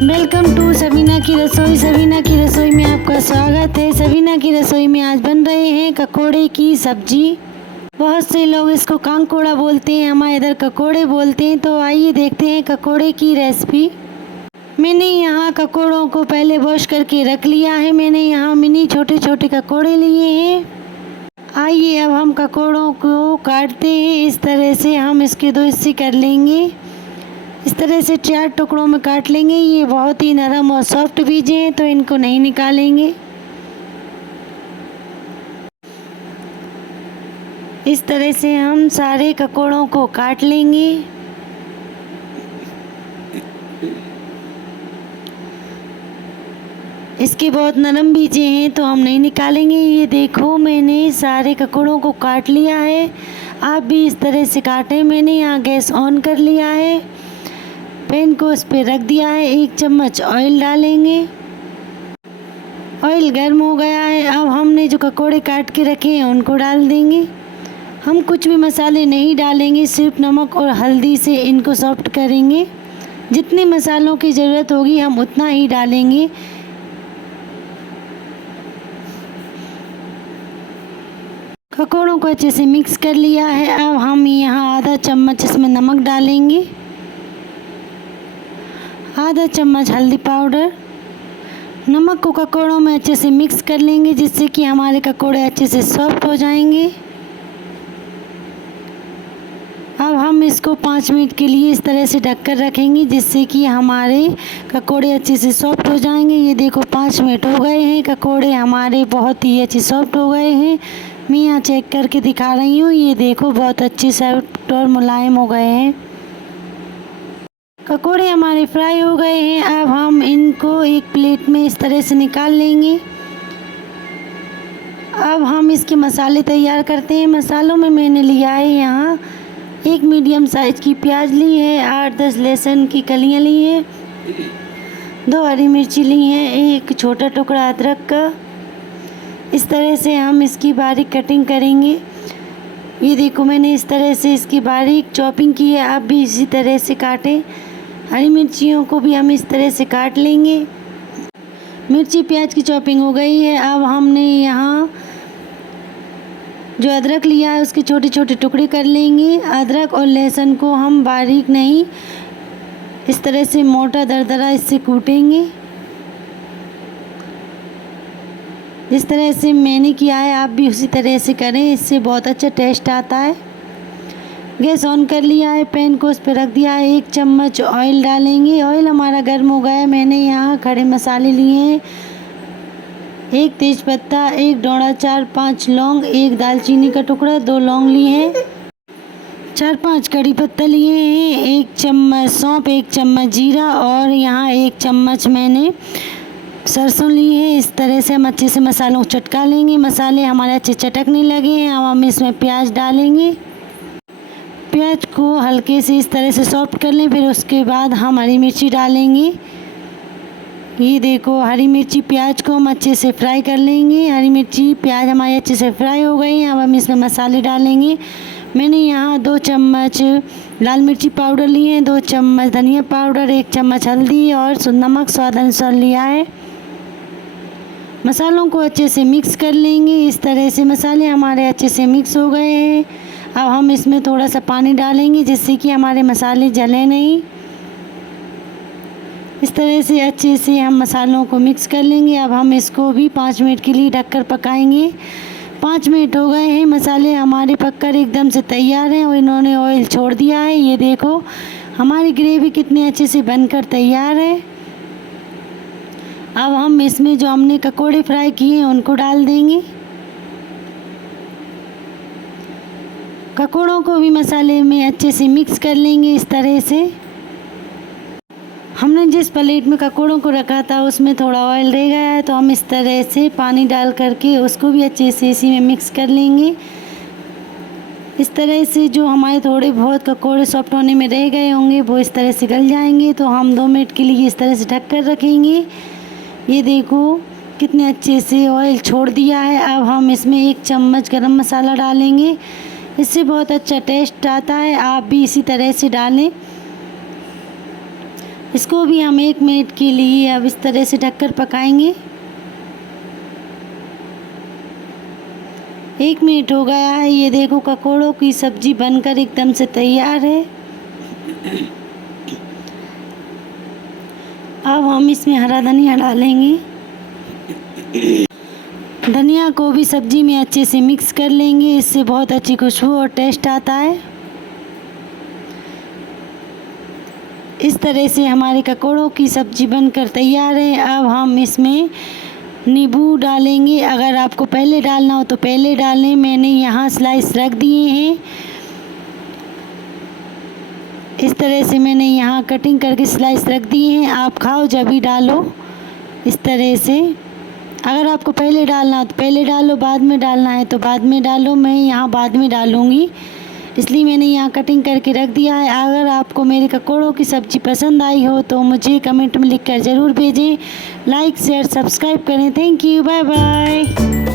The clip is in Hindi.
वेलकम टू सबीना की रसोई। सबीना की रसोई में आपका स्वागत है। सबीना की रसोई में आज बन रहे हैं ककोड़े की सब्जी। बहुत से लोग इसको कांकोड़ा बोलते हैं, हमारे इधर ककोड़े बोलते हैं। तो आइए देखते हैं ककोड़े की रेसिपी। मैंने यहाँ ककोड़ों को पहले वॉश करके रख लिया है। मैंने यहाँ मिनी छोटे छोटे ककोड़े लिए हैं। आइए अब हम ककोड़ों को काटते हैं। इस तरह से हम इसके दो हिस्से कर लेंगे। इस तरह से 4 टुकड़ों में काट लेंगे। ये बहुत ही नरम और सॉफ्ट बीज हैं तो इनको नहीं निकालेंगे। इस तरह से हम सारे ककोड़ों को काट लेंगे। इसके बहुत नरम बीजे हैं तो हम नहीं निकालेंगे। ये देखो मैंने सारे ककोड़ों को काट लिया है। आप भी इस तरह से काटें। मैंने यहाँ गैस ऑन कर लिया है, पैन को इस पे रख दिया है। 1 चम्मच ऑयल डालेंगे। ऑयल गर्म हो गया है। अब हमने जो ककोड़े काट के रखे हैं उनको डाल देंगे। हम कुछ भी मसाले नहीं डालेंगे, सिर्फ नमक और हल्दी से इनको सॉफ्ट करेंगे। जितने मसालों की ज़रूरत होगी हम उतना ही डालेंगे। ककोड़ों को अच्छे से मिक्स कर लिया है। अब हम यहाँ आधा चम्मच इसमें नमक डालेंगे, आधा चम्मच हल्दी पाउडर। नमक को ककोड़ों में अच्छे से मिक्स कर लेंगे जिससे कि हमारे ककोड़े अच्छे से सॉफ्ट हो जाएंगे। अब हम इसको 5 मिनट के लिए इस तरह से ढक कर रखेंगे जिससे कि हमारे ककोड़े अच्छे से सॉफ्ट हो जाएंगे। ये देखो 5 मिनट हो गए हैं, ककोड़े हमारे बहुत ही अच्छे सॉफ्ट हो गए हैं। मैं यहाँ चेक करके दिखा रही हूँ। ये देखो बहुत अच्छे सॉफ्ट और मुलायम हो गए हैं। ककोड़े हमारे फ्राई हो गए हैं। अब हम इनको एक प्लेट में इस तरह से निकाल लेंगे। अब हम इसके मसाले तैयार करते हैं। मसालों में मैंने लिया है यहाँ 1 मीडियम साइज़ की प्याज ली है, 8-10 लहसुन की कलियाँ ली हैं, 2 हरी मिर्ची ली हैं, 1 छोटा टुकड़ा अदरक का। इस तरह से हम इसकी बारीक कटिंग करेंगे। ये देखो मैंने इस तरह से इसकी बारीक चॉपिंग की है। आप भी इसी तरह से काटें। हरी मिर्चियों को भी हम इस तरह से काट लेंगे। मिर्ची प्याज की चॉपिंग हो गई है। अब हमने यहाँ जो अदरक लिया है उसके छोटे छोटे टुकड़े कर लेंगे। अदरक और लहसुन को हम बारीक नहीं, इस तरह से मोटा दरदरा इससे कूटेंगे। जिस तरह से मैंने किया है आप भी उसी तरह से करें, इससे बहुत अच्छा टेस्ट आता है। गैस ऑन कर लिया है, पैन को उस पर रख दिया है। 1 चम्मच ऑयल डालेंगे। ऑयल हमारा गर्म हो गया है। मैंने यहाँ खड़े मसाले लिए हैं, 1 तेज़पत्ता, 1 डौड़ा, 4-5 लौंग, 1 दालचीनी का टुकड़ा, 2 लौंग लिए हैं, 4-5 कड़ी पत्ता लिए हैं, 1 चम्मच सौंफ, 1 चम्मच जीरा और यहाँ 1 चम्मच मैंने सरसों ली है। इस तरह से हम अच्छे से मसालों को चटका लेंगे। मसाले हमारे अच्छे चटकने लगे हैं। अब हम इसमें प्याज डालेंगे। प्याज को हल्के से इस तरह से सॉफ्ट कर लें। फिर उसके बाद हम हरी मिर्ची डालेंगे। ये देखो हरी मिर्ची प्याज को हम अच्छे से फ्राई कर लेंगे। हरी मिर्ची प्याज हमारे अच्छे से फ्राई हो गई हैं। अब हम इसमें मसाले डालेंगे। मैंने यहाँ 2 चम्मच लाल मिर्ची पाउडर लिए हैं, 2 चम्मच धनिया पाउडर, 1 चम्मच हल्दी और नमक स्वाद अनुसार लिया है। मसालों को अच्छे से मिक्स कर लेंगे। इस तरह से मसाले हमारे अच्छे से मिक्स हो गए हैं। अब हम इसमें थोड़ा सा पानी डालेंगे जिससे कि हमारे मसाले जले नहीं। इस तरह से अच्छे से हम मसालों को मिक्स कर लेंगे। अब हम इसको भी 5 मिनट के लिए ढककर पकाएंगे। 5 मिनट हो गए हैं, मसाले हमारे पककर एकदम से तैयार हैं और इन्होंने ऑयल छोड़ दिया है। ये देखो हमारी ग्रेवी कितने अच्छे से बनकर तैयार है। अब हम इसमें जो हमने ककोड़े फ्राई किए हैं उनको डाल देंगे। ककोड़ों को भी मसाले में अच्छे से मिक्स कर लेंगे। इस तरह से हमने जिस प्लेट में ककोड़ों को रखा था उसमें थोड़ा ऑयल रह गया है तो हम इस तरह से पानी डाल करके उसको भी अच्छे से इसी में मिक्स कर लेंगे। इस तरह से जो हमारे थोड़े बहुत ककोड़े सॉफ्ट होने में रह गए होंगे वो इस तरह से गल जाएंगे। तो हम 2 मिनट के लिए इस तरह से ढक कर रखेंगे। ये देखो कितने अच्छे से ऑयल छोड़ दिया है। अब हम इसमें 1 चम्मच गरम मसाला डालेंगे। इससे बहुत अच्छा टेस्ट आता है। आप भी इसी तरह से डालें। इसको भी हम 1 मिनट के लिए अब इस तरह से ढककर पकाएंगे। 1 मिनट हो गया है। ये देखो ककोड़ों की सब्ज़ी बनकर एकदम से तैयार है। अब हम इसमें हरा धनिया डालेंगे। धनिया को भी सब्ज़ी में अच्छे से मिक्स कर लेंगे, इससे बहुत अच्छी खुशबू और टेस्ट आता है। इस तरह से हमारे ककोड़ों की सब्ज़ी बनकर तैयार है। अब हम इसमें नींबू डालेंगे। अगर आपको पहले डालना हो तो पहले डालें, मैंने यहाँ स्लाइस रख दिए हैं। इस तरह से मैंने यहाँ कटिंग करके स्लाइस रख दिए हैं। आप खाओ जब भी डालो इस तरह से। अगर आपको पहले डालना हो तो पहले डालो, बाद में डालना है तो बाद में डालो। मैं यहाँ बाद में डालूँगी, इसलिए मैंने यहाँ कटिंग करके रख दिया है। अगर आपको मेरे ककोड़ों की सब्ज़ी पसंद आई हो तो मुझे कमेंट में लिखकर ज़रूर भेजें। लाइक शेयर सब्सक्राइब करें। Thank you, bye bye.